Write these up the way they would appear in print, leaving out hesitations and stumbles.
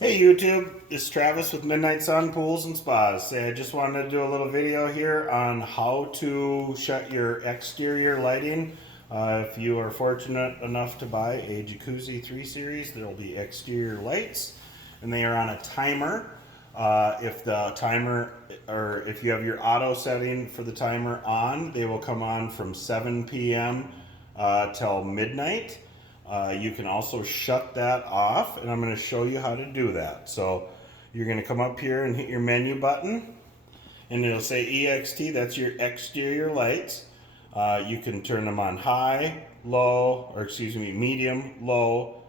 Hey YouTube, it's Travis with Midnight Sun Pools and Spas. Say, I just wanted to do a little video here on how to shut your exterior lighting. If you are fortunate enough to buy a Jacuzzi 3 Series, there will be exterior lights and they are on a timer. If the timer, or if you have your auto setting for the timer on, they will come on from 7 p.m. Till midnight. You can also shut that off, and I'm going to show you how to do that. So you're going to come up here and hit your menu button, and it'll say EXT, that's your exterior lights. You can turn them on high, low, or excuse me, medium, low,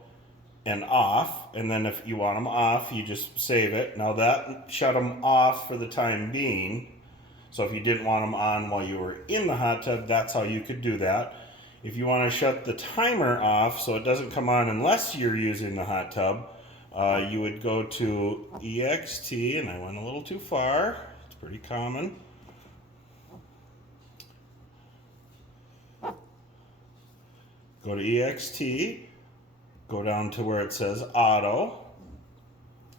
and off. And then if you want them off, you just save it. Now that shut them off for the time being. So if you didn't want them on while you were in the hot tub, that's how you could do that. If you want to shut the timer off so it doesn't come on unless you're using the hot tub, you would go to EXT, and I went a little too far. It's pretty common. Go to EXT, go down to where it says auto,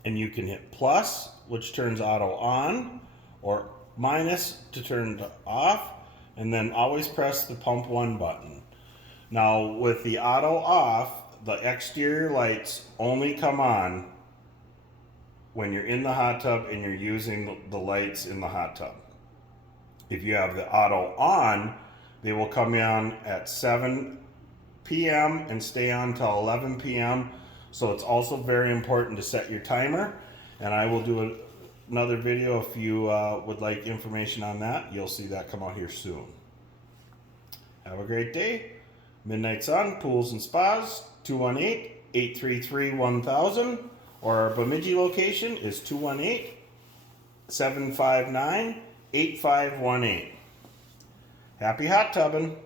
and you can hit plus, which turns auto on, or minus to turn it off, and then always press the pump 1 button. Now with the auto off, the exterior lights only come on when you're in the hot tub and you're using the lights in the hot tub. If you have the auto on, they will come on at 7 p.m. and stay on till 11 p.m. So it's also very important to set your timer, and I will do another video if you would like information on that. You'll see that come out here soon. Have a great day. Midnight Sun Pools and Spas, 218-833-1000, or our Bemidji location is 218-759-8518. Happy hot tubbing.